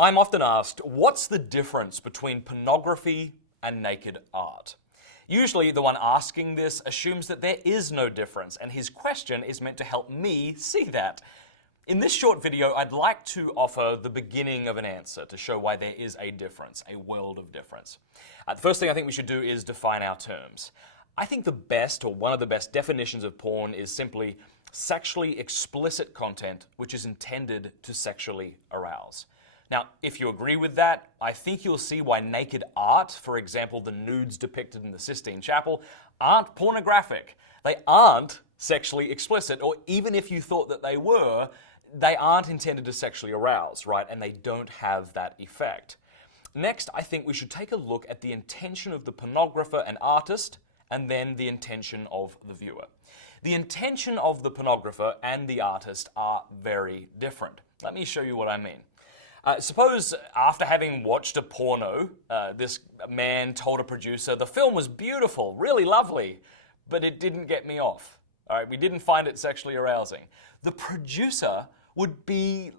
I'm often asked, what's the difference between pornography and naked art? Usually the one asking this assumes that there is no difference, and his question is meant to help me see that. In this short video, I'd like to offer the beginning of an answer to show why there is a difference, a world of difference. The first thing I think we should do is define our terms. I think the best, or one of the best definitions of porn is simply sexually explicit content which is intended to sexually arouse. Now, if you agree with that, I think you'll see why naked art, for example, the nudes depicted in the Sistine Chapel, aren't pornographic. They aren't sexually explicit, or even if you thought that they were, they aren't intended to sexually arouse, right? And they don't have that effect. Next, I think we should take a look at the intention of the pornographer and artist, and then the intention of the viewer. The intention of the pornographer and the artist are very different. Let me show you what I mean. Suppose after having watched a porno, this man told a producer, the film was beautiful, really lovely, but it didn't get me off. All right, we didn't find it sexually arousing. The producer would be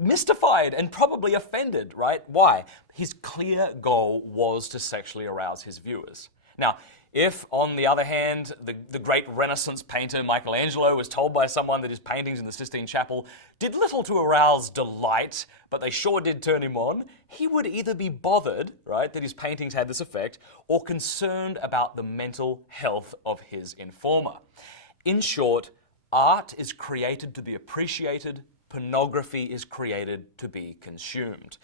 mystified and probably offended, right? Why? His clear goal was to sexually arouse his viewers. Now, if, on the other hand, the great Renaissance painter Michelangelo was told by someone that his paintings in the Sistine Chapel did little to arouse delight, but they sure did turn him on, he would either be bothered, right, that his paintings had this effect, or concerned about the mental health of his informer. In short, art is created to be appreciated, pornography is created to be consumed.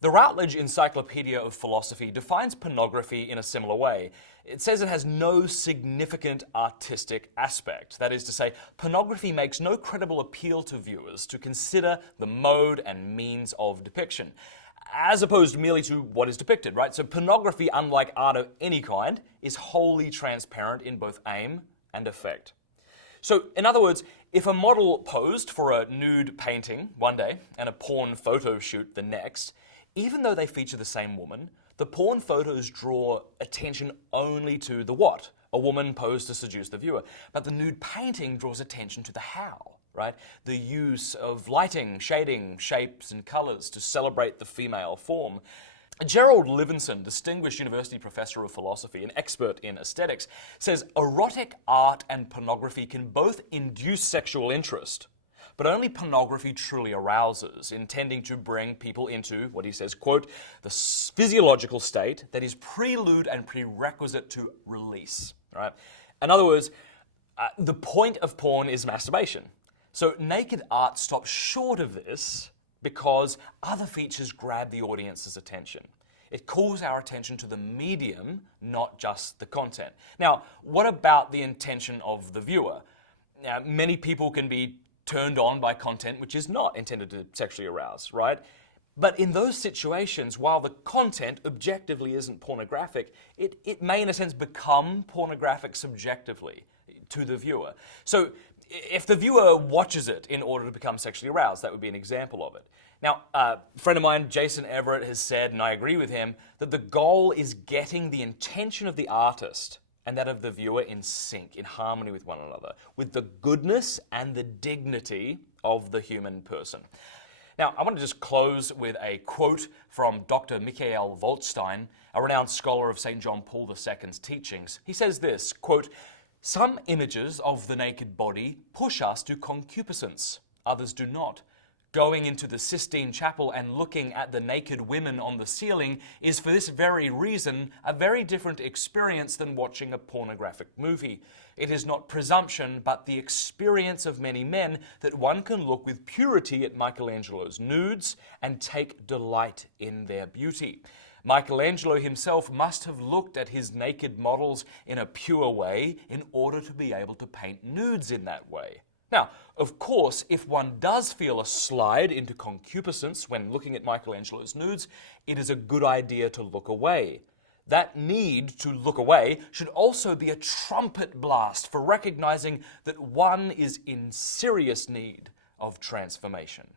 The Routledge Encyclopedia of Philosophy defines pornography in a similar way. It says it has no significant artistic aspect. That is to say, pornography makes no credible appeal to viewers to consider the mode and means of depiction, as opposed merely to what is depicted, right? So pornography, unlike art of any kind, is wholly transparent in both aim and effect. So, in other words, if a model posed for a nude painting one day and a porn photo shoot the next, even though they feature the same woman, the porn photos draw attention only to the what, a woman posed to seduce the viewer. But the nude painting draws attention to the how, right? The use of lighting, shading, shapes, and colors to celebrate the female form. Gerald Livinson, distinguished university professor of philosophy and expert in aesthetics, says erotic art and pornography can both induce sexual interest, but only pornography truly arouses, intending to bring people into, what he says, quote, the physiological state that is prelude and prerequisite to release. Right? In other words, the point of porn is masturbation. So naked art stops short of this because other features grab the audience's attention. It calls our attention to the medium, not just the content. Now, what about the intention of the viewer? Now, many people can be turned on by content which is not intended to sexually arouse, right? But in those situations, while the content objectively isn't pornographic, it may in a sense become pornographic subjectively to the viewer. So if the viewer watches it in order to become sexually aroused, that would be an example of it. Now, a friend of mine, Jason Everett, has said, and I agree with him, that the goal is getting the intention of the artist and that of the viewer in sync, in harmony with one another, with the goodness and the dignity of the human person. Now, I want to just close with a quote from Dr. Michael Waldstein, a renowned scholar of St. John Paul II's teachings. He says this, quote, "Some images of the naked body push us to concupiscence, others do not. Going into the Sistine Chapel and looking at the naked women on the ceiling is for this very reason a very different experience than watching a pornographic movie. It is not presumption, but the experience of many men that one can look with purity at Michelangelo's nudes and take delight in their beauty. Michelangelo himself must have looked at his naked models in a pure way in order to be able to paint nudes in that way. Now, of course, if one does feel a slide into concupiscence when looking at Michelangelo's nudes, it is a good idea to look away. That need to look away should also be a trumpet blast for recognizing that one is in serious need of transformation."